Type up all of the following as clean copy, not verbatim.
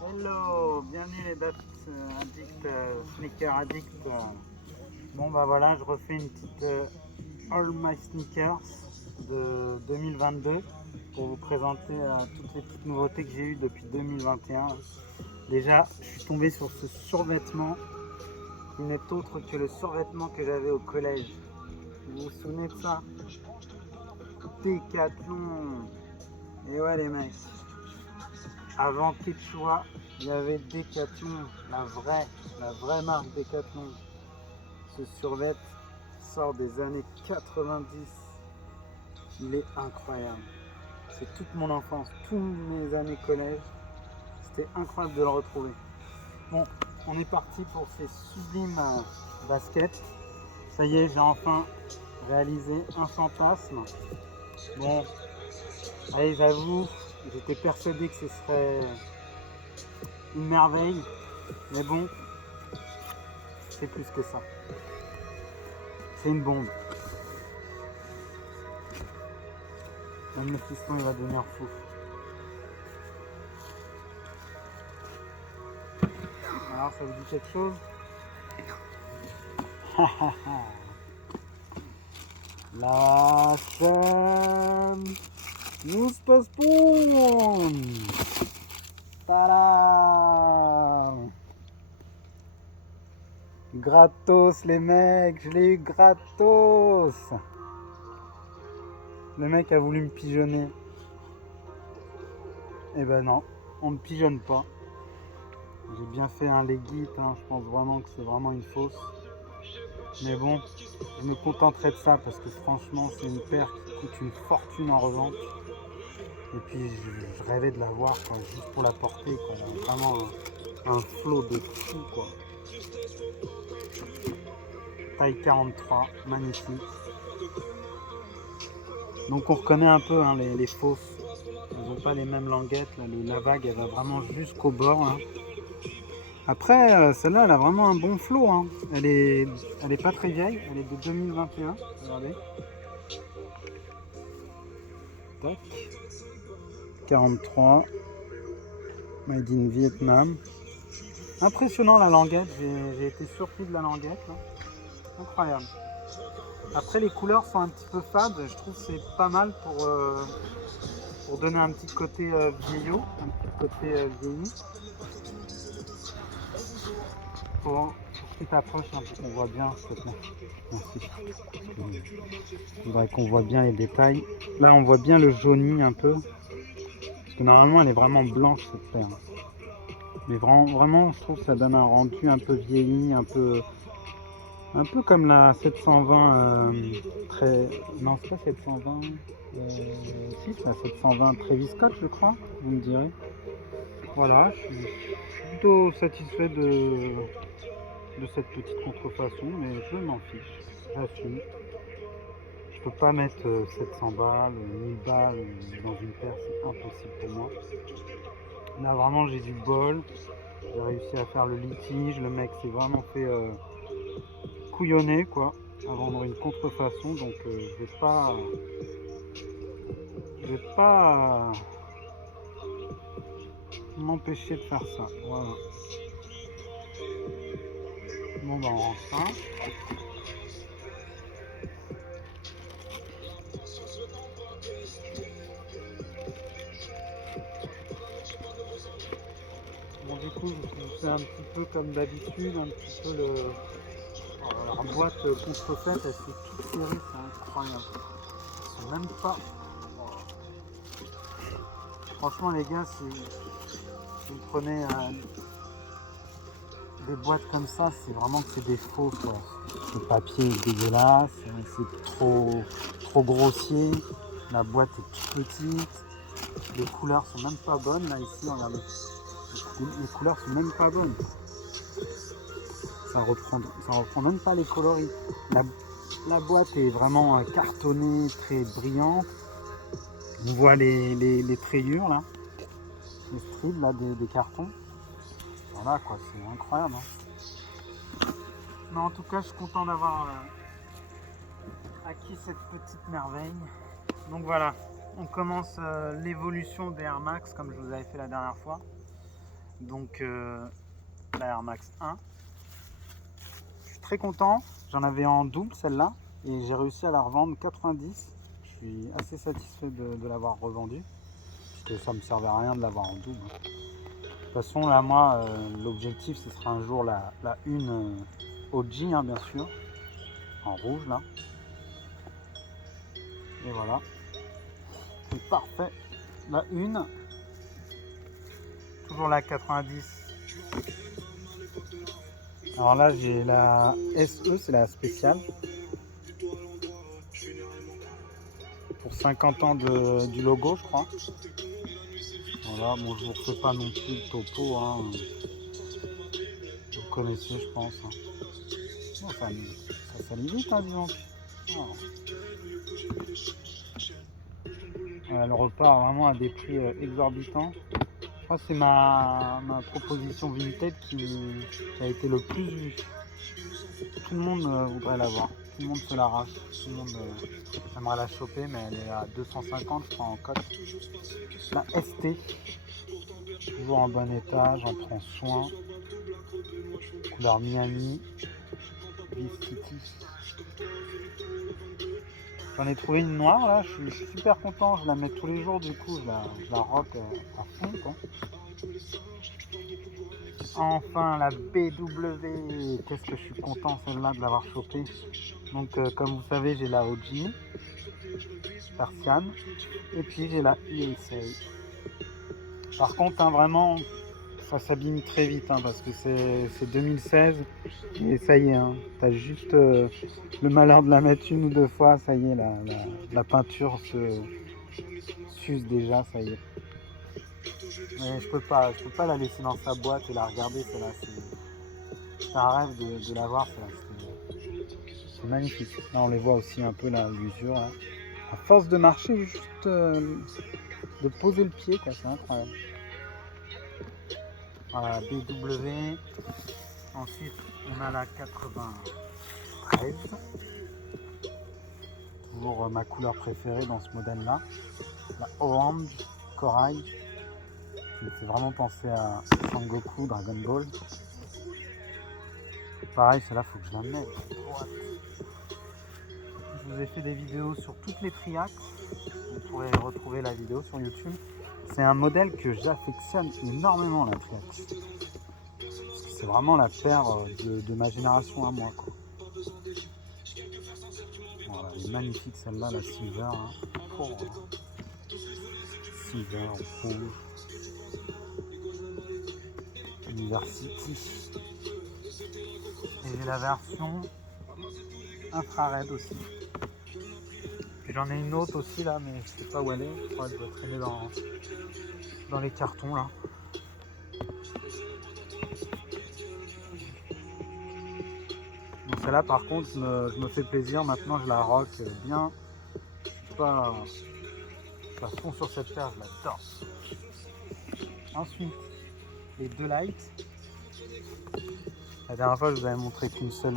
Hello, bienvenue les dates addicts, sneaker addicts. Bon bah voilà, je refais une petite All My Sneakers de 2022 pour vous présenter toutes les petites nouveautés que j'ai eues depuis 2021. Déjà, je suis tombé sur ce survêtement qui n'est autre que le survêtement que j'avais au collège. Vous vous souvenez de ça? Décathlon. Et ouais les mecs, avant Quechua, il y avait Décathlon, la vraie marque Décathlon. Ce survêt sort des années 90. Il est incroyable. C'est toute mon enfance, toutes mes années collège. C'était incroyable de le retrouver. Bon, on est parti pour ces sublimes baskets. Ça y est, j'ai enfin réalisé un fantasme. Bon, allez, j'avoue, j'étais persuadé que ce serait une merveille. Mais bon, c'est plus que ça. C'est une bombe. Même le fiston, il va devenir fou. Alors, ça vous dit quelque chose? La chaîne nous postpone. Tada! Gratos les mecs, je l'ai eu gratos. Le mec a voulu me pigeonner. Eh ben non, on ne pigeonne pas. J'ai bien fait un legit, hein. Je pense vraiment que c'est vraiment une fausse. Mais bon, je me contenterai de ça parce que franchement c'est une paire qui coûte une fortune en revente. Et puis je rêvais de la voir quoi, juste pour la porter quoi. Vraiment un flot de fou quoi. Taille 43, magnifique. Donc on reconnaît un peu hein, les fausses. Elles n'ont pas les mêmes languettes. Là, la vague elle va vraiment jusqu'au bord. Hein. Après celle-là elle a vraiment un bon flot. Hein. Elle est pas très vieille, elle est de 2021. Regardez. Tac. 43. Made in Vietnam. Impressionnant la languette, j'ai été surpris de la languette. Là. Incroyable. Après les couleurs sont un petit peu fades, je trouve que c'est pas mal pour donner un petit côté vieillot, un petit côté vieilli. Pour que tu t'approches un peu qu'on voit bien s'il te plaît. Merci. Il faudrait qu'on voit bien les détails. Là on voit bien le jauni un peu. Parce que normalement elle est vraiment blanche cette paire. Mais vraiment je trouve que ça donne un rendu un peu vieilli, un peu comme la 720 très... Non c'est pas 720 si c'est la 720 Travis Scott je crois, vous me direz. Voilà, je suis plutôt satisfait de cette petite contrefaçon, mais je m'en fiche, j'assume. Je peux pas mettre 700 balles, 1000 balles dans une paire, c'est impossible pour moi. Là vraiment j'ai du bol, j'ai réussi à faire le litige, le mec s'est vraiment fait couillonner quoi, à vendre une contrefaçon, donc je vais pas m'empêcher de faire ça, voilà. Bon bah on range ça. Bon du coup je fais un petit peu comme d'habitude, un petit peu la boîte contrefaite, elle fait toute serrée, c'est incroyable. Ils sont même pas. Franchement les gars, si vous prenez des boîtes comme ça, c'est vraiment que c'est des faux quoi. Le papier est dégueulasse, c'est trop grossier, la boîte est toute petite, les couleurs sont même pas bonnes, là ici regardez. Les couleurs sont même pas bonnes. Ça reprend même pas les coloris. La boîte est vraiment cartonnée, très brillante. On voit les trayures là, les strips là des cartons. Voilà quoi, c'est incroyable. Hein. Mais en tout cas, je suis content d'avoir acquis cette petite merveille. Donc voilà, on commence l'évolution des Air Max comme je vous avais fait la dernière fois. Donc la Air Max 1. Je suis très content. J'en avais en double celle-là et j'ai réussi à la revendre 90. Je suis assez satisfait de l'avoir revendue parce que ça me servait à rien de l'avoir en double. De toute façon, là, moi, l'objectif, ce sera un jour la une OG, hein, bien sûr, en rouge là. Et voilà, c'est parfait. La une, toujours la 90. Alors là, j'ai la SE, c'est la spéciale. Pour 50 ans du logo, je crois. Voilà, bon, je vous refais pas non plus le topo, hein. Vous connaissez, je pense. Hein. Bon, ça s'allie vite, hein, disons. Oh. Elle repart vraiment à des prix exorbitants. Je crois que c'est ma proposition Vinted qui a été le plus vue. Tout le monde voudrait l'avoir. Tout le monde se l'arrache. Tout le monde aimerait la choper, mais elle est à 250, je crois, en cote. La ST. Toujours en bon état, j'en prends soin. Couleur Miami. Beef City. J'en ai trouvé une noire là, je suis super content, je la mets tous les jours du coup, je la rock à fond quoi. Enfin la BW, qu'est-ce que je suis content celle-là de l'avoir chopée. Donc comme vous savez j'ai la OG, Persian, et puis j'ai la USA. Par contre hein, vraiment ça s'abîme très vite hein, parce que c'est 2016 et ça y est, hein, t'as juste le malheur de la mettre une ou deux fois, ça y est, la peinture s'use déjà, ça y est. Mais je peux pas la laisser dans sa boîte et la regarder, celle-là, c'est un rêve de la voir, c'est magnifique. Là on les voit aussi un peu l'usure. Là. À force de marcher, juste de poser le pied, quoi, c'est incroyable. Voilà, BW. Ensuite, on a la 93. Toujours ma couleur préférée dans ce modèle-là. La Orange Corail. Qui me fait vraiment penser à Sangoku, Dragon Ball. Pareil, celle-là, faut que je la mette. Je vous ai fait des vidéos sur toutes les triacs. Vous pourrez retrouver la vidéo sur YouTube. C'est un modèle que j'affectionne énormément, la triac. C'est vraiment la paire de ma génération à moi, quoi. Voilà, elle est magnifique celle-là, la Silver. Hein. Oh, Silver, rouge. University. Et j'ai la version infrared aussi. Et j'en ai une autre aussi là, mais je sais pas où elle est. Je crois qu'elle doit traîner dans les cartons là. Donc celle-là par contre, je me fais plaisir. Maintenant, je la rock bien. Je suis pas à fond sur cette paire, je l'adore. Ensuite, les deux lights. La dernière fois, je vous avais montré qu'une seule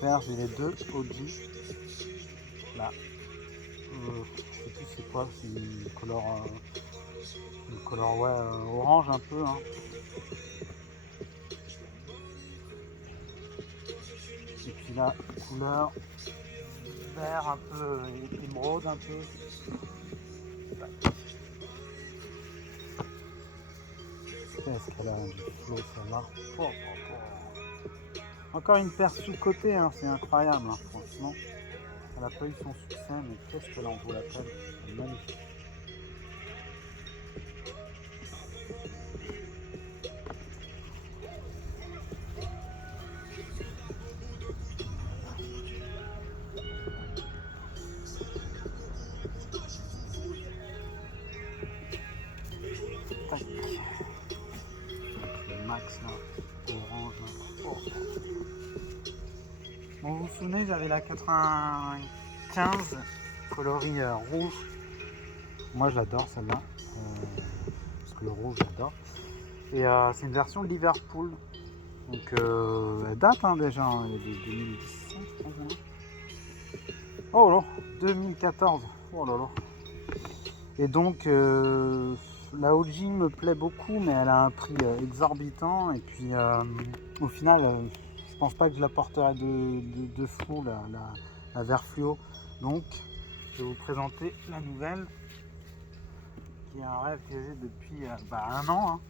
paire. J'ai les deux OG. Là. Je sais plus c'est quoi, c'est une couleur ouais, orange un peu. Hein. Et puis là, couleur vert un peu, émeraude un peu. Qu'est-ce qu'elle a du flow celle-là. Encore une paire sous-cotée, hein, c'est incroyable, hein, franchement. Elle n'a pas eu son succès, mais qu'est-ce qu'elle en vaut la peine. C'est magnifique. Tac. Le max là, orange là. Oh. Bon, vous vous souvenez, j'avais la 95 coloris rouge. Moi j'adore celle-là. Parce que le rouge j'adore. Et c'est une version de Liverpool. Donc elle date hein, déjà, hein, elle est de 2017 je crois. Oh là, 2014. Oh là là. Et donc la OG me plaît beaucoup, mais elle a un prix exorbitant. Et puis au final, je pense pas que je la porterai de fou, la vert fluo. Donc, je vais vous présenter la nouvelle, qui est un rêve que j'ai depuis 1 an, hein,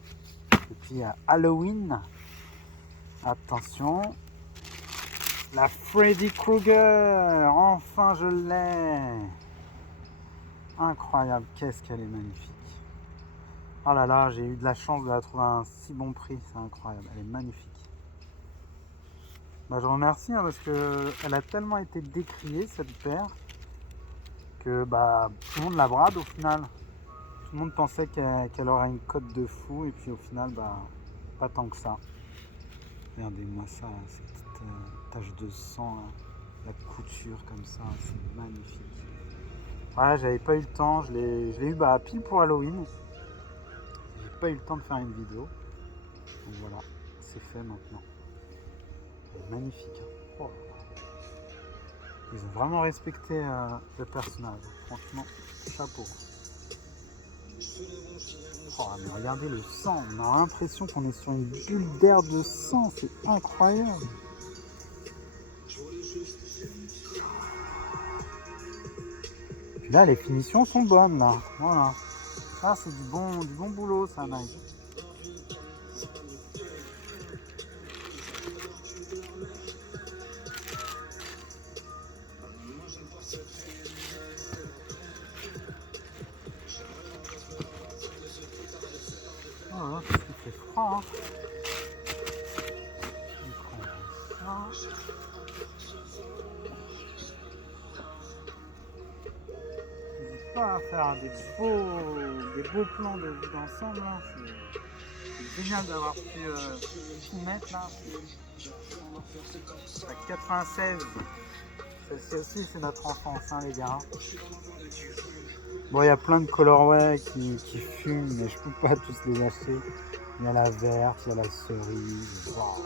depuis Halloween. Attention, la Freddy Krueger, enfin je l'ai. Incroyable, qu'est-ce qu'elle est magnifique. Oh là là, j'ai eu de la chance de la trouver à un si bon prix, c'est incroyable, elle est magnifique. Je remercie hein, parce que elle a tellement été décriée cette paire que tout le monde la brade au final. Tout le monde pensait qu'elle aurait une cote de fou et puis au final pas tant que ça. Regardez-moi ça, cette petite tache de sang, là. La couture comme ça, c'est magnifique. Ouais, j'avais pas eu le temps, je l'ai eu pile pour Halloween. J'ai pas eu le temps de faire une vidéo. Donc voilà, c'est fait maintenant. C'est magnifique. Hein. Oh. Ils ont vraiment respecté le personnage. Franchement, chapeau. Oh, mais regardez le sang, on a l'impression qu'on est sur une bulle d'air de sang, c'est incroyable. Puis là, les finitions sont bonnes, là. Voilà. Ça, c'est du bon boulot, ça, Nike. Oh là, il fait froid, hein. N'hésite pas à faire des beaux plans de vue d'ensemble, hein. C'est génial d'avoir pu tout mettre, là. La 96. Celle-ci aussi, c'est notre enfance, hein, les gars. Bon, il y a plein de colorways qui fument, mais je peux pas tous les acheter. Il y a la verte, il y a la cerise. Wow.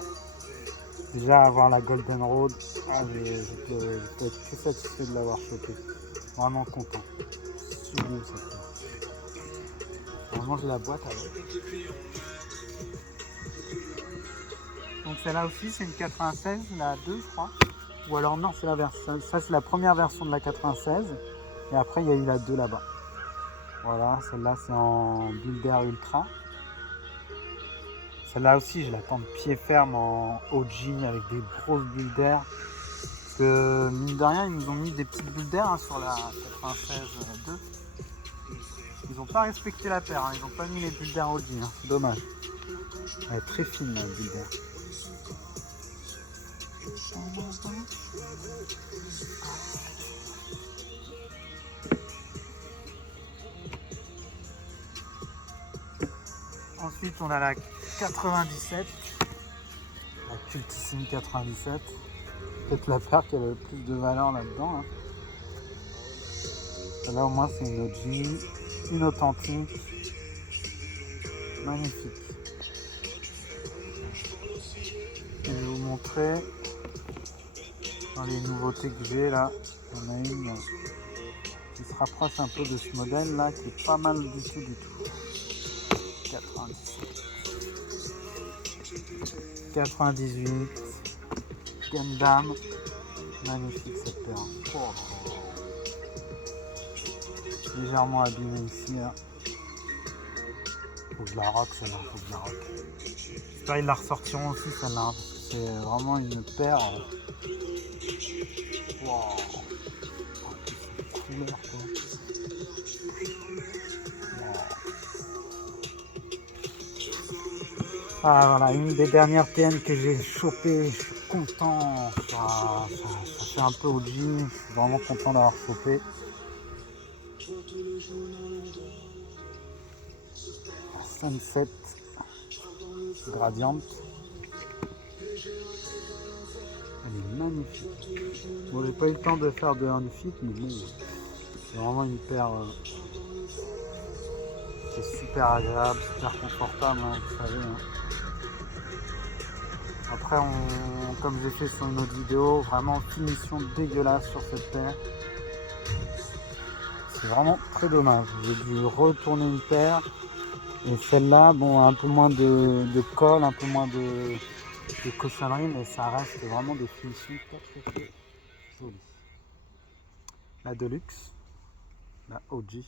Déjà, avoir la Golden Road, je peux être que satisfait de l'avoir chopé. Vraiment content. Sublime cette paire. Vraiment, j'ai la boîte avec. Donc celle-là aussi, c'est une 96, la 2, je crois. Ou alors non, c'est la version. Ça, c'est la première version de la 96. Et après, il y a eu la 2 là-bas. Voilà, celle-là, c'est en bulle d'air ultra. Celle-là aussi, je l'attends de pied ferme en OG avec des grosses bulles d'air. Parce que, mine de rien, ils nous ont mis des petites bulles d'air hein, sur la 96-2. Ils n'ont pas respecté la paire, hein. Ils n'ont pas mis les bulles d'air OG. Hein. C'est dommage. Elle est très fine, la bulle d'air. Ensuite, on a la 97, la cultissime 97. Peut-être la paire qui a le plus de valeur là-dedans. Hein. Là, au moins, c'est une OG, une authentique, magnifique. Et je vais vous montrer dans les nouveautés que j'ai là. On a une qui se rapproche un peu de ce modèle là, qui est pas mal du tout. 98, Gundam, magnifique cette paire. Oh. Légèrement abîmée ici. Là. Faut que je la rock celle-là, faut que je la rock. J'espère qu'ils la ressortiront aussi celle-là, hein, parce que c'est vraiment une paire. Wow. Couleur quoi. Ah, voilà, une des dernières TN que j'ai chopé, je suis content, ça fait un peu OG, je suis vraiment content d'avoir chopé. Sunset Gradient, elle est magnifique. Bon, j'ai pas eu le temps de faire de unfit, mais bon, c'est vraiment une paire qui est super agréable, super confortable, hein, vous savez. Hein. Après, comme j'ai fait sur une autre vidéo, vraiment finition dégueulasse sur cette paire. C'est vraiment très dommage. J'ai dû retourner une paire Et celle-là, bon, un peu moins de colle, un peu moins de cochonnerie, mais ça reste vraiment des finitions très jolies. La Deluxe, la OG,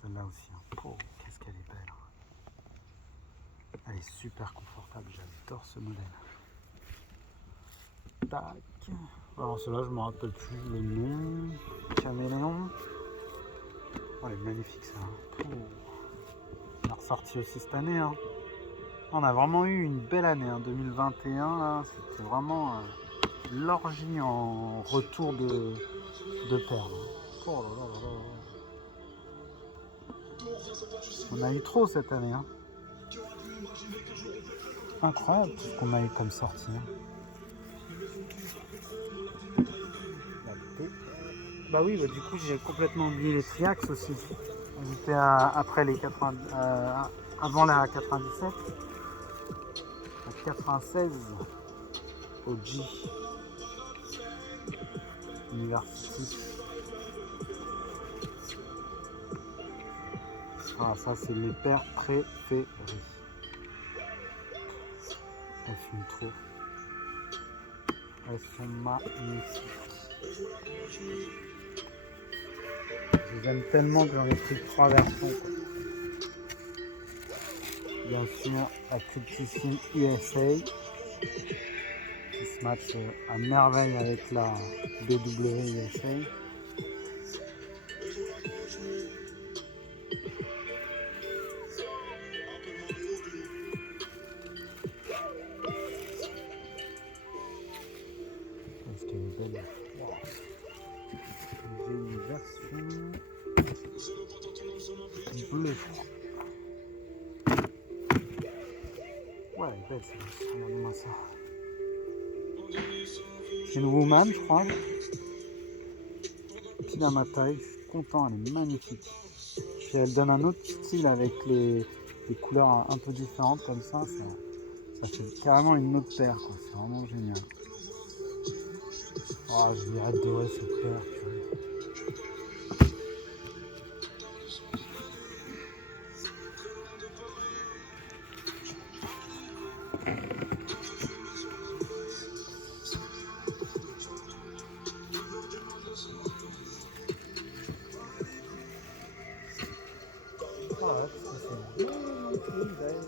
celle-là aussi. Hein. Oh, qu'est-ce qu'elle est belle. Elle est super confortable, j'adore ce modèle. Tac. Alors celle-là, je me rappelle plus le nom. Caméléon. Oh, elle est magnifique ça. Oh. Elle est ressortie aussi cette année. Hein. On a vraiment eu une belle année, hein. 2021. C'était vraiment l'orgie en retour de perles. Oh là là là là. On a eu trop cette année. Hein. Incroyable tout ce qu'on a eu comme sortie. Hein. Bah oui, bah du coup j'ai complètement oublié les Triax aussi. On était après les 80, avant la 97, la 96 au G University. Ah ça c'est mes paires préférées. Elles fument trop. Elles sont magnifiques. Je les aime tellement que j'en ai pris 3 versions. Quoi. Bien sûr, la cultissime USA qui se matche à merveille avec la BW USA. Est-ce qu'elle est belle? Wow. J'ai une version bleue. Ouais, elle est belle celle-là. Regardez-moi ça. C'est une Woman, je crois. Pile à ma taille. Je suis content, elle est magnifique. Puis elle donne un autre style avec les couleurs un peu différentes comme ça. Ça fait carrément une autre paire. Quoi. C'est vraiment génial. Oh, je vais adorer cette paire. Voilà, c'est belle.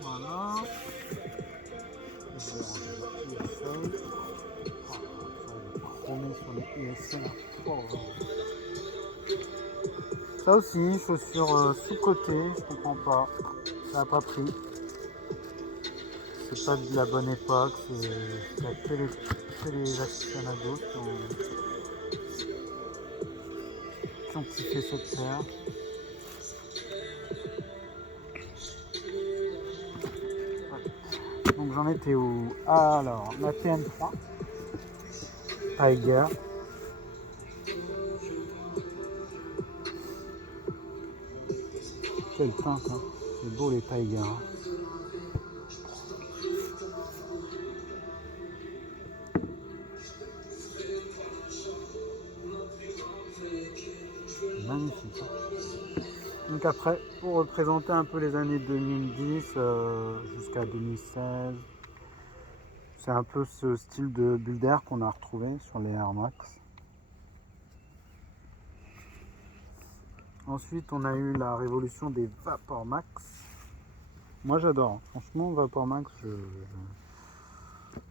Voilà. Je vais ranger les ISA. Chromé sur les ISA. Oh. Ça aussi, chaussures sous-côté, je comprends pas. Ça n'a pas pris. C'est pas de la bonne époque, c'est que les aficionados qui ont kiffé cette paire. Ouais. Donc j'en étais où? Alors, la TN3 Tiger. Quelle teinte, hein. C'est beau les Tiger. Hein. Magnifique. Hein. Donc après, pour représenter un peu les années 2010 jusqu'à 2016, c'est un peu ce style de bulle d'air qu'on a retrouvé sur les Air Max. Ensuite, on a eu la révolution des Vapor Max. Moi, j'adore. Franchement, Vapor Max,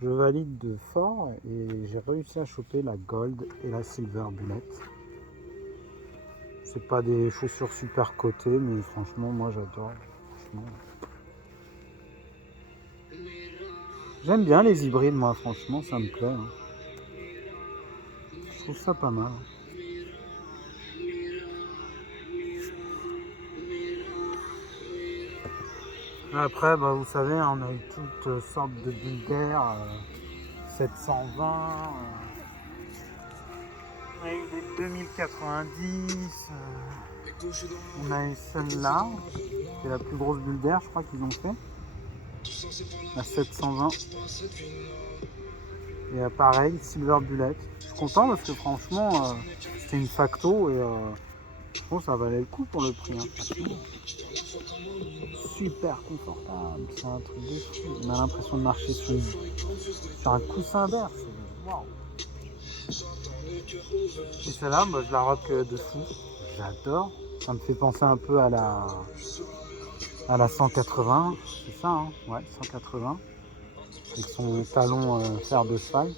je valide de fort et j'ai réussi à choper la Gold et la Silver Bullet. C'est pas des chaussures super cotées, mais franchement, moi, j'adore. J'aime bien les hybrides, moi, franchement, ça me plaît. Hein. Je trouve ça pas mal. Après, bah, vous savez, on a eu toutes sortes de bulles d'air, 720, on a eu des 2090, on a eu celle-là, qui est la plus grosse bulle d'air, je crois qu'ils ont fait, la 720. Et pareil, Silver Bullet. Je suis content parce que franchement, c'était une facto et je pense que ça valait le coup pour le prix. Hein, super confortable, c'est un truc de fou. On a l'impression de marcher sur un coussin d'air. Waouh! Et celle-là, moi, je la rock de fou. J'adore. Ça me fait penser un peu à la 180. C'est ça, hein? Ouais, 180. Avec son talon fer de cheval.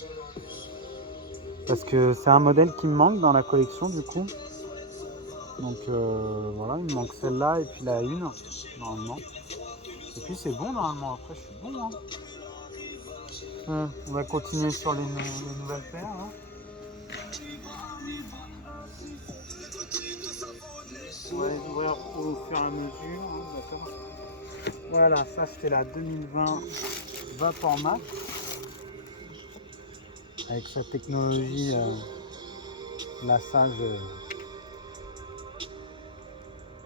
Parce que c'est un modèle qui me manque dans la collection du coup. Donc voilà, il me manque celle-là et puis la une, normalement. Et puis c'est bon normalement, après je suis bon. Hein. On va continuer sur les nouvelles paires. Hein. On va les ouvrir au fur et à mesure. Hein, d'accord. Voilà, ça c'était la 2020 Vapor Max. Avec sa technologie lassage.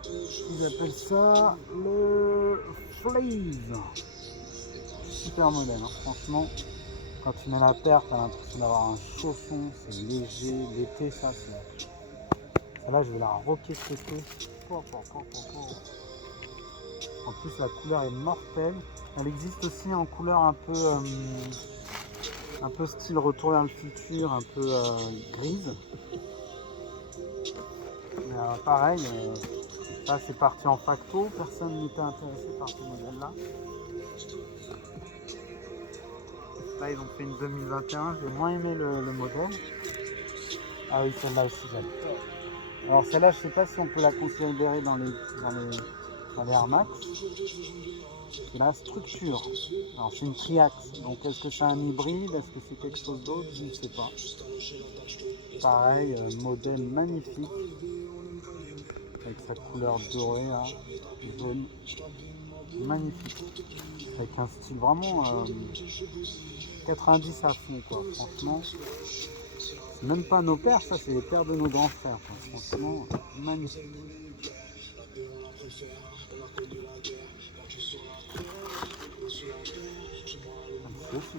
Ils appellent ça le Flaze. Super modèle, hein. Franchement, quand tu mets la paire, tu as l'impression d'avoir un chausson, c'est léger, l'été, ça c'est. Celle-là, je vais la rocker cet été. En plus, la couleur est mortelle. Elle existe aussi en couleur un peu style Retour vers le futur, un peu grise. Mais pareil, ça c'est parti en facto, personne n'était intéressé par ce modèle-là. Là, ils ont fait une 2021, j'ai moins aimé le modèle. Ah oui, celle-là aussi, j'adore. Alors celle-là, je ne sais pas si on peut la considérer dans les Air Max. C'est la structure. Alors c'est une triaxe. Donc est-ce que c'est un hybride? Est-ce que c'est quelque chose d'autre? Je ne sais pas. Pareil, modèle magnifique. Avec sa couleur dorée, là, jaune. Magnifique. Avec un style vraiment 90 à fond, quoi. Franchement. C'est même pas nos pères, ça c'est les pères de nos grands frères. Quoi. Franchement, magnifique.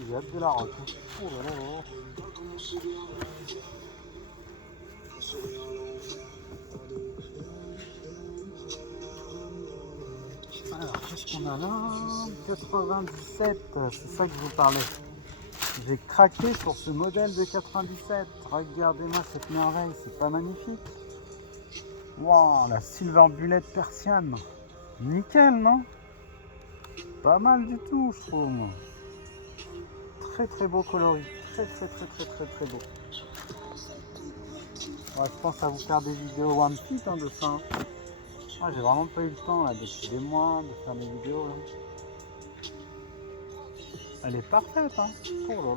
J'ai hâte de la rock. Oh là là. Alors, qu'est-ce qu'on a là? 97, c'est ça que je vous parlais. J'ai craqué sur ce modèle de 97. Regardez-moi cette merveille, c'est pas magnifique? Waouh, la Silver Bullet persienne. Nickel, non? Pas mal du tout, je trouve. Très très beau coloris. Très beau. Ouais, je pense à vous faire des vidéos one fit de ça. Ah, j'ai vraiment pas eu le temps là, depuis des mois de faire des vidéos. Là. Elle est parfaite, hein. Oh là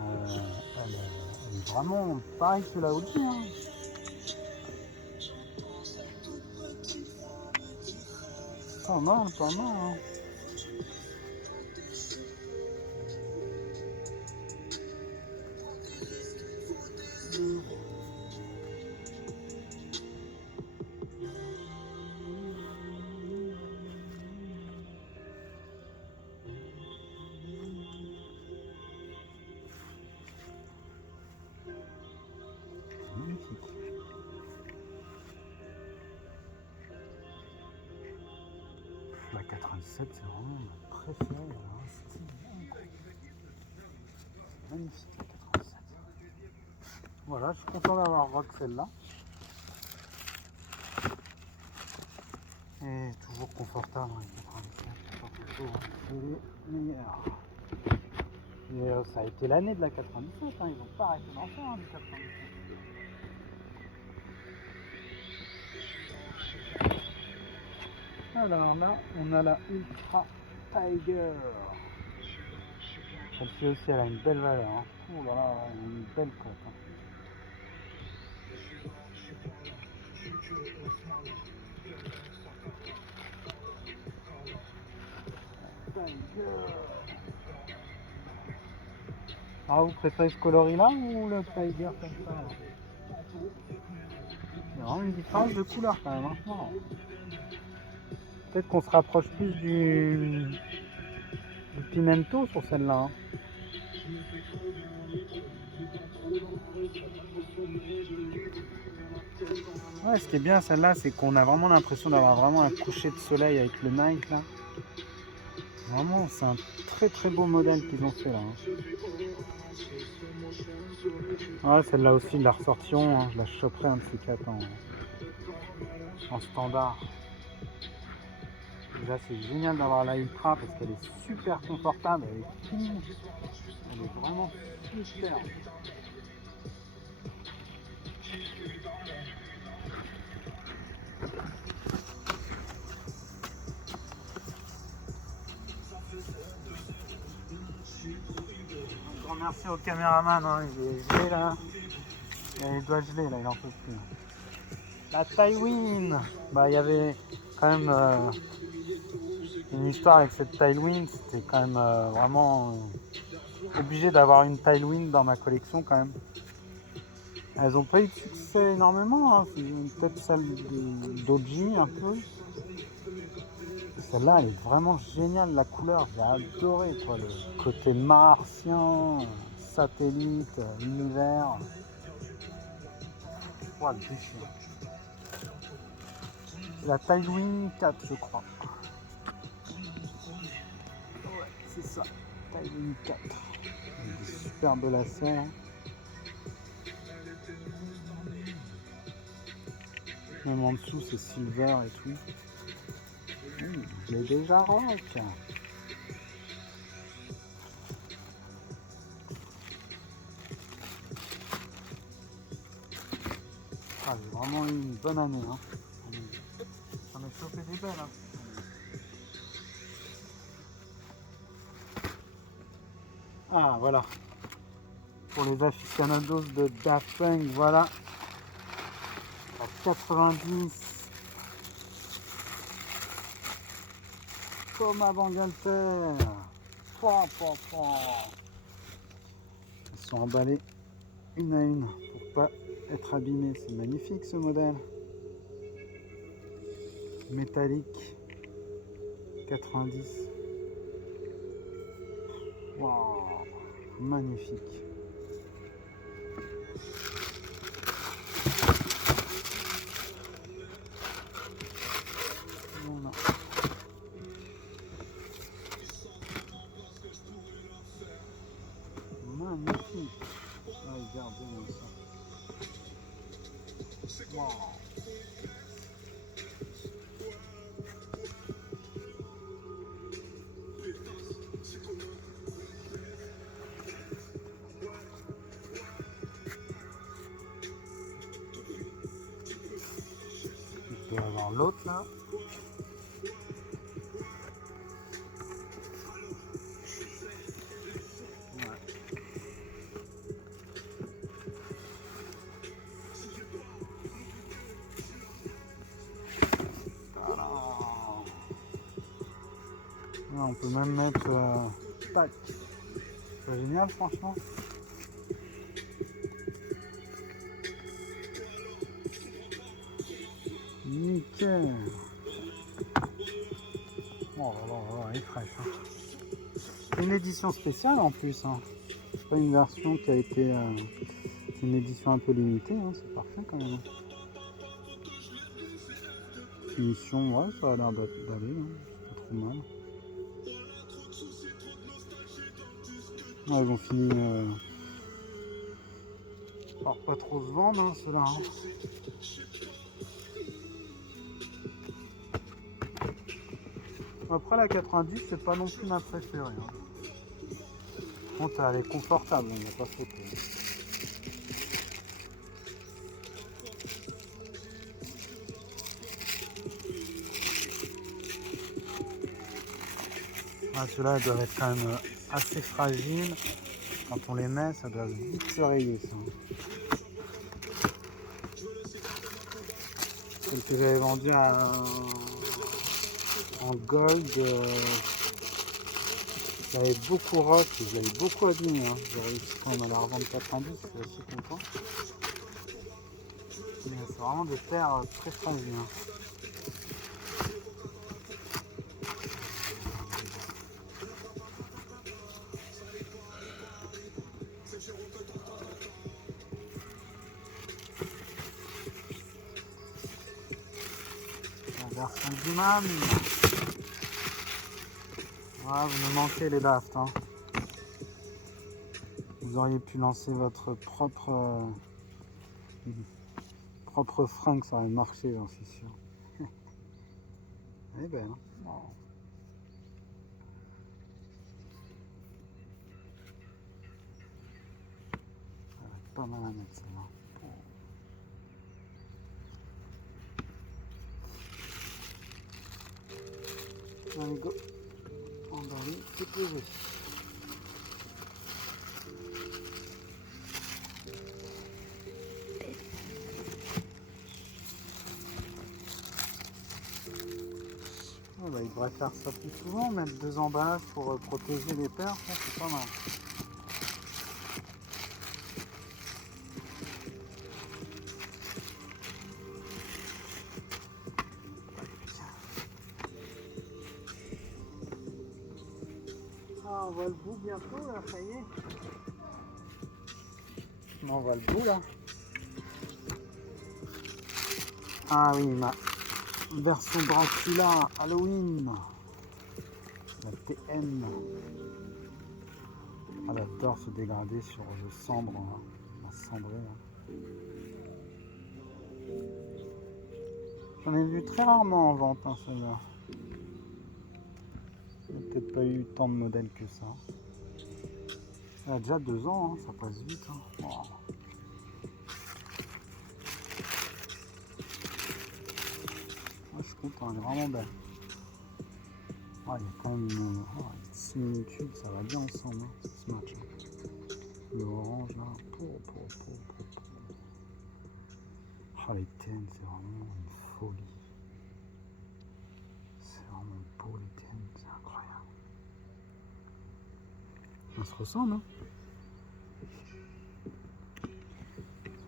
là. Elle est vraiment pareille que la Audi. Hein. Pas mal. Hein. Magnifique. La 97, c'est vraiment ma préférée. C'est magnifique la 87. Voilà, je suis content d'avoir rock celle-là. Et toujours confortable, c'est les meilleurs. Et ça a été l'année de la 97, hein, ils n'ont pas arrêté d'en faire du 97. Alors là, on a la Ultra Tiger. Celle-ci aussi, elle a une belle valeur. Hein. Oh là là, elle a une belle cote. Hein. Ah, vous préférez ce coloris-là ou le Tiger comme ça? Il y a vraiment une différence de couleur quand même. Hein. Peut-être qu'on se rapproche plus du pimento sur celle-là. Hein. Ouais, ce qui est bien celle-là, c'est qu'on a vraiment l'impression d'avoir vraiment un coucher de soleil avec le Nike là. Vraiment, c'est un très très beau modèle qu'ils ont fait là. Hein. Ouais, celle-là aussi, de la ressortiront. Hein. Je la choperai un de ces quatre en standard. Déjà, c'est génial d'avoir la Ultra parce qu'elle est super confortable. Elle est fine. Elle est vraiment super. Un grand merci au caméraman. Hein. Il est gelé là. Il a les doigts gelés là, il en peut plus. La Tailwind. Bah, il y avait quand même une histoire avec cette Tailwind. C'était quand même vraiment obligé d'avoir une Tailwind dans ma collection quand même. Elles n'ont pas eu de succès énormément, hein. C'est peut-être celle d'Oji un peu. Celle-là, elle est vraiment géniale, la couleur, j'ai adoré quoi, le côté martien, satellite, univers. Oh, le déchire. C'est la Tailwind 4, je crois. Ouais, c'est ça, Tailwind 4. Avec des superbes lacets. Même en dessous, c'est silver et tout. Je l'ai déjà rock. Ah, j'ai vraiment eu une bonne année. Hein. J'en ai chopé des belles. Hein. Ah, voilà. Pour les aficionados de Daft Punk, voilà. La 90. Thomas Bangalter. Ils sont emballés une à une pour pas être abîmés. C'est magnifique ce modèle. Métallique. 90. Wow. Magnifique. Voilà. Magnifique. Ah, regardez ça. Wow. Il peut y avoir l'autre là. On peut même mettre tac. C'est génial franchement. Nickel. Oh là là, elle est fraîche. Hein. C'est une édition spéciale en plus. Hein. C'est pas une version qui a été. C'est une édition un peu limitée. Hein. C'est parfait quand même. Finition, ouais, ça a l'air d'aller. Hein. C'est pas trop mal. Ouais, ils ont fini par pas trop se vendre, hein, ceux-là. Hein. Après la 90, c'est pas non plus ma préférée. Hein. Par contre, elle est confortable, il n'y a pas photo. Ouais, ceux-là doivent être quand même assez fragiles. Quand on les met, ça doit vite se rayer, ça. Celle que j'avais vendue en gold, j'avais beaucoup rock et je l'avais beaucoup abîmé. Hein. J'ai réussi quand même à la revendre 90, je suis assez content. Mais c'est vraiment des terres très fragiles. Hein. version Guman. Ah, vous me manquez les Daft. Hein. Vous auriez pu lancer votre propre fringue, ça aurait marché, j'en suis sûr. Elle est belle. Hein. Oh. Elle va être pas mal à mettre celle-là. Allez, go. Endormi, c'est posé. Oh bah, il devrait faire ça plus souvent, mettre 2 emballages pour protéger les perches, c'est pas mal. Ah, on voit le bout bientôt là, ça y est. On voit le bout là. Ah oui, ma version Dracula Halloween. La TM. Ah, j'adore se dégrader sur le cendre, hein. La cendrée. Hein. J'en ai vu très rarement en vente, hein, celle-là. Il n'y a peut-être pas eu tant de modèles que ça. Elle a déjà 2 ans, hein, ça passe vite. Hein. Wow. Moi, je suis content, elle est vraiment belle. Ah, il y a quand même une similitude, ça va bien ensemble, hein, ce match. Hein. Le orange là. Oh, les TN, c'est vraiment une folie. C'est vraiment beau les TN, c'est incroyable. Ça se ressemble, hein.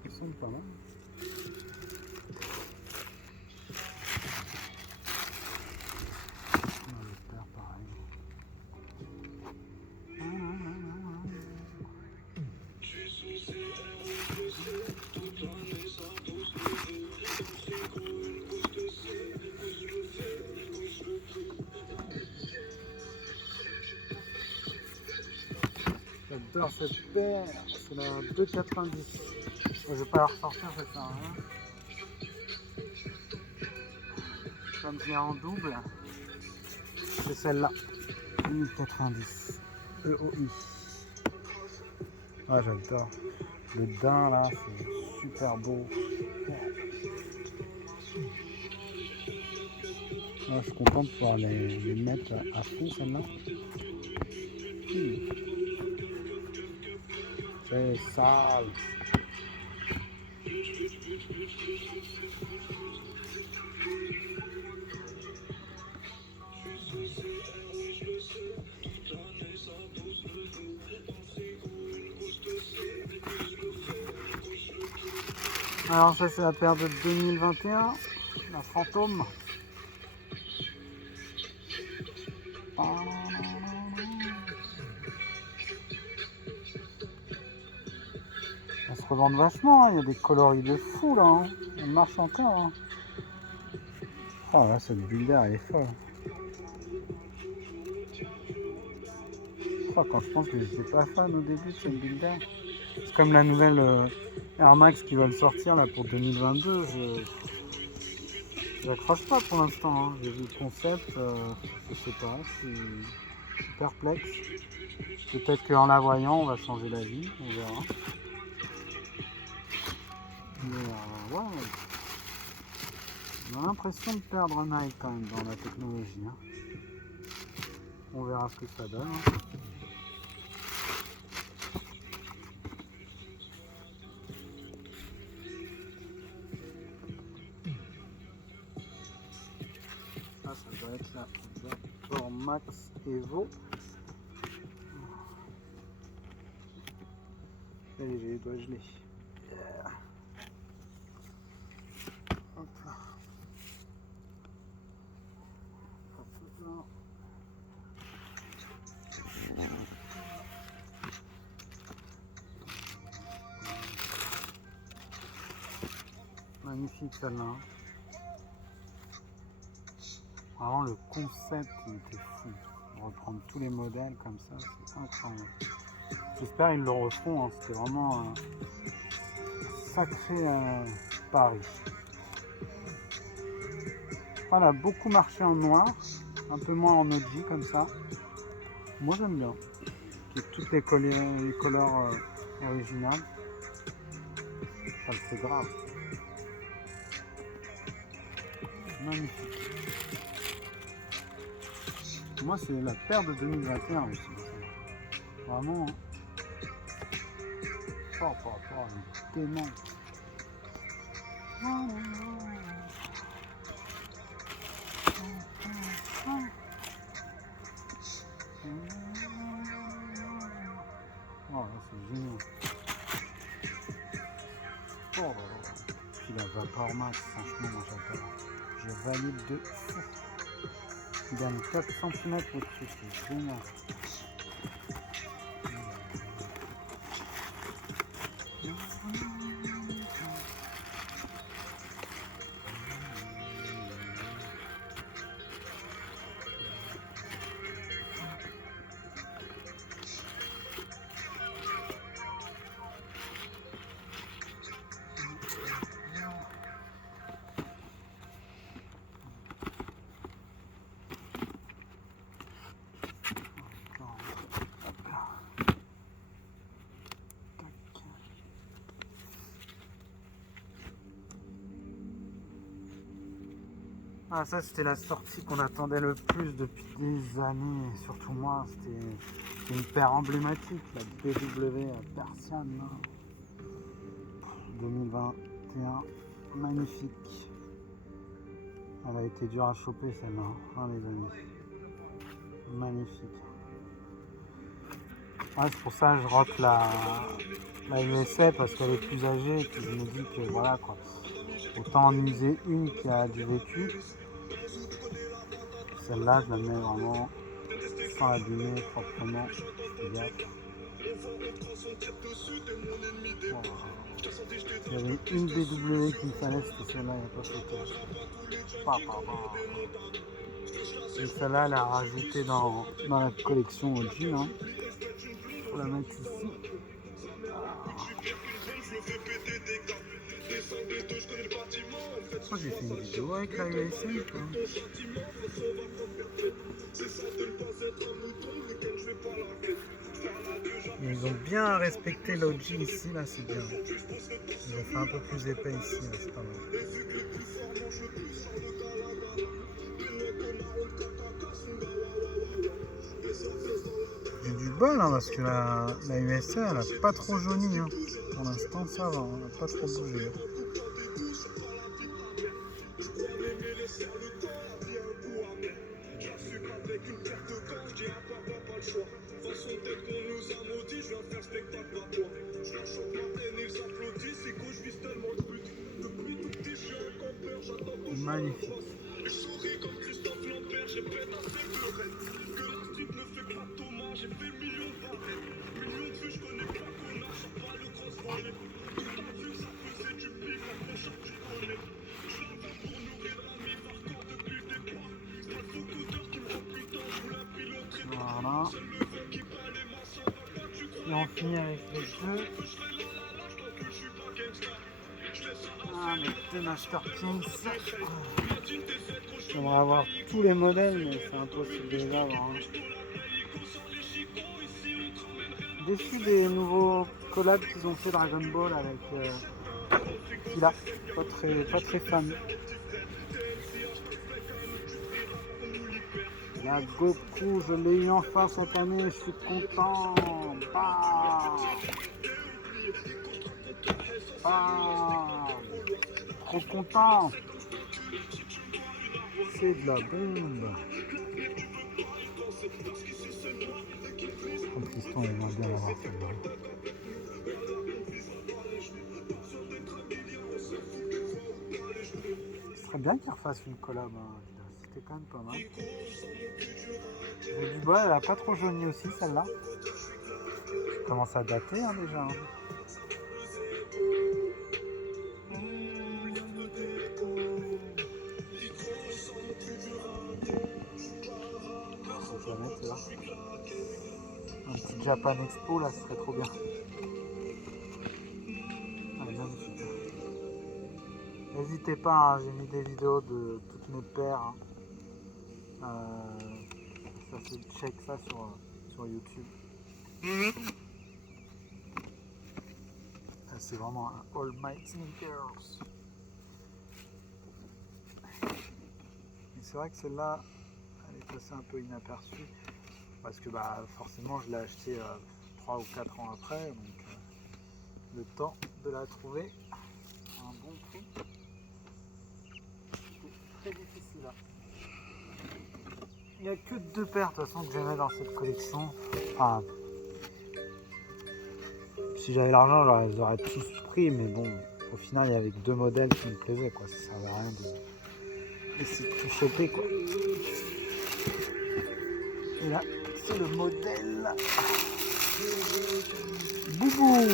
Ça ressemble pas mal. Le père, pareil. J'adore cette paire, c'est la 2,90. Je vais pas la ressortir, ça sert à rien. Comme je l'ai en double, c'est celle-là, 1,90 EOI. Ah, j'adore. Le daim là, c'est super beau. Ah, je suis content de pouvoir les mettre à fond celle-là. C'est sale. Alors ça c'est la paire de 2021, la fantôme. Elles se revendent vachement, hein. Il y a des coloris de fou là, hein. Elle marche encore. Hein. Ah là, cette bulle d'air elle est folle. Oh, quand je pense que j'étais pas fan au début de cette bulle d'air. C'est comme la nouvelle Air Max qui va le sortir là pour 2022. J'accroche pas pour l'instant. Hein. J'ai vu le concept, je sais pas, je suis perplexe. Peut-être qu'en la voyant, on va changer d'avis, on verra. Mais ouais, on a l'impression de perdre un œil quand même dans la technologie. Hein. On verra ce que ça donne. Hein. Ça doit être la Vapor Max Evo. Allez, j'ai les doigts gelés. Yeah. Hop là. Hop là. Magnifique celle-là. Vraiment, le concept, il était fou. Reprendre tous les modèles comme ça, c'est incroyable. J'espère qu'ils le refont, hein. C'était vraiment un sacré pari. Voilà, beaucoup marché en noir, un peu moins en OG comme ça. Moi j'aime bien. Avec toutes les couleurs originales. Ça le fait grave. Magnifique. Moi c'est la paire de 2021 aussi. Vraiment. Oh, par rapport à une dément. Oh là c'est génial. Oh là là. Puis la Vapor Max, franchement moi j'adore. Je valide de fou. Il gagne 4 cm au-dessus, c'est génial. Ah ça c'était la sortie qu'on attendait le plus depuis des années, et surtout moi, c'était une paire emblématique, la BW Persiane 2021, magnifique. Elle a été dure à choper celle-là, hein, les amis, magnifique. Ouais, c'est pour ça que je rock la USA parce qu'elle est plus âgée et puis je me dis que voilà quoi, autant en user une qui a du vécu. Celle-là, je la mets vraiment sans l'abîmer proprement. Regarde. Wow. Il y avait une BW qu'il me fallait, c'était celle-là, il n'y a pas photo. Et celle-là, elle a rajouté dans la collection OG. Hein. Faut la mettre ici. Oh, j'ai fait une vidéo avec la USA quoi. Ils ont bien respecté l'OG ici, là c'est bien. Ils ont fait un peu plus épais ici, là c'est pas mal. J'ai du bol hein, parce que la USA elle a pas trop jauni. Hein. Pour l'instant ça va, elle a pas trop bougé. Magnifique. Voilà. Et on finit avec les deux. Ah, les deux Master Kings. J'aimerais avoir tous les modèles, mais c'est impossible de les avoir. Hein. Déçu des nouveaux collabs qu'ils ont fait Dragon Ball avec Fila. Pas très fan. La Goku, je l'ai eu enfin cette année, je suis content. Bah trop content. C'est de la bombe. Comme Tristan, il va bien l'avoir celle-là. Ce serait bien qu'il refasse une collab. Hein. C'était quand même pas mal. Et du bol, elle a pas trop jauni aussi celle-là. Ça commence à dater hein, déjà. Hein. Japan Expo, là, ce serait trop bien. Allez, magnifique. N'hésitez pas, hein, j'ai mis des vidéos de toutes mes paires. Hein. Ça c'est check ça sur YouTube. C'est vraiment un All My Sneakers. Et c'est vrai que celle-là, elle est passée un peu inaperçue. Parce que bah, forcément je l'ai acheté 3 ou 4 ans après. Donc le temps de la trouver à un bon prix. C'est très difficile. Hein. Il n'y a que 2 paires de toute façon que j'aimais dans cette collection. Ah, si j'avais l'argent, j'aurais tous pris, mais bon, au final, il y avait que 2 modèles qui me plaisaient, quoi. Ça servait à rien d'essayer de tout choper, quoi. Et là, c'est le modèle Boubou.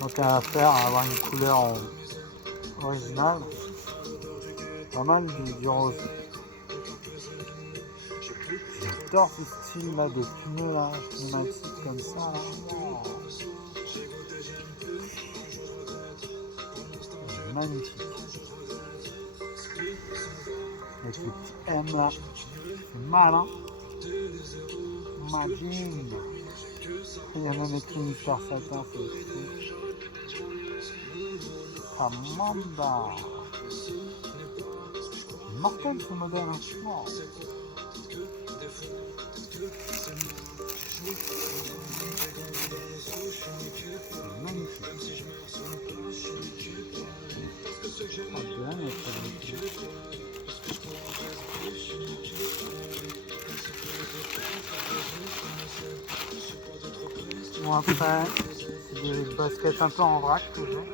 Donc à faire, à avoir une couleur originale. Pas mal du rose. J'adore ce style là de pneus là, pneumatiques comme ça là. Oh. Magnifique. Avec le petit M là. C'est mal hein. Imagine. Il y a même écrit Mister Satan, c'est aussi. Amanda. Mortel ce modèle hein. Wow. Magnifique. Bon après, c'est des baskets un peu en vrac que j'ai.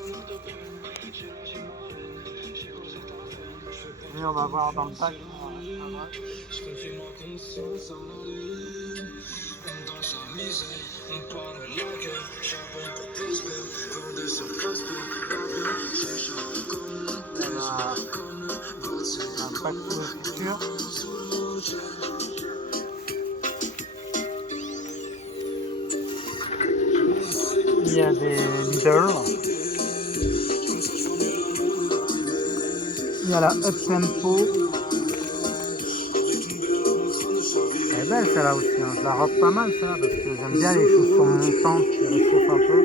Et on va voir dans le pack. Un pack de futur. Il y a des leaders. Il y a la Up Tempo. Elle est belle celle-là aussi, hein. Je la robe pas mal celle-là parce que j'aime bien les chaussures montantes qui réchauffent un peu.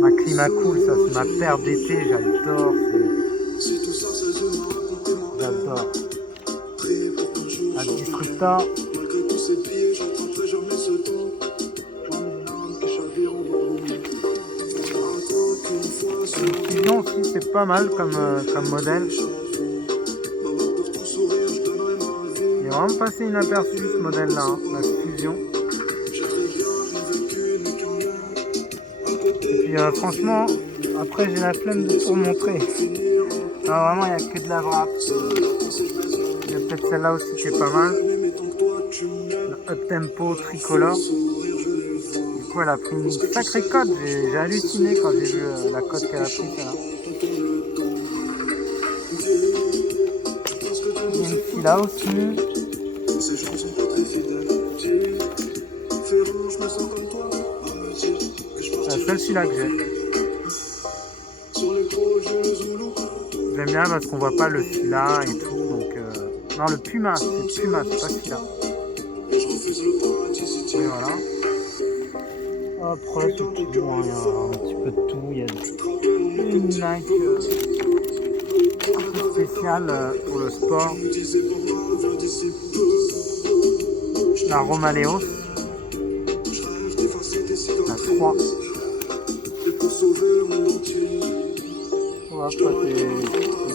Ma Clima Cool, ça c'est ma paire d'été, j'adore. J'adore. La Disruptor. Fusion aussi c'est pas mal comme modèle. Il est vraiment passé inaperçu ce modèle là, hein, la Fusion. Et puis franchement, après j'ai la flemme de tout montrer. Alors, vraiment il n'y a que de la vrac. Il y a peut-être celle-là aussi qui est pas mal. La Up Tempo tricolore. Du coup elle a pris une sacrée cote, j'ai halluciné quand j'ai vu la cote qu'elle a pris celle-là. Il y a une fille là aussi. C'est celle-ci là que j'ai. J'aime bien parce qu'on voit pas le fila et tout. Donc, non, le Puma, c'est Puma, c'est pas fila. Et voilà. Après, c'est tout. Hein, il y a un petit peu de tout. Il y a une Nike un peu spéciale pour le sport. La Romaleos. La 3. Voilà, c'est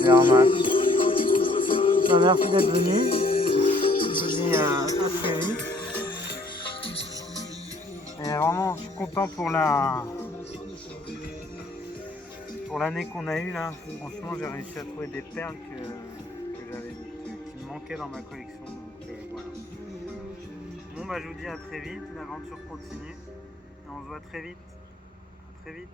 Air Max. Merci d'être venu. Je vous dis à très vite. Et vraiment, je suis content pour l'année qu'on a eue là. Franchement, j'ai réussi à trouver des perles qui me manquaient dans ma collection. Donc voilà. Bon bah je vous dis à très vite, l'aventure continue. Et on se voit très vite. À très vite.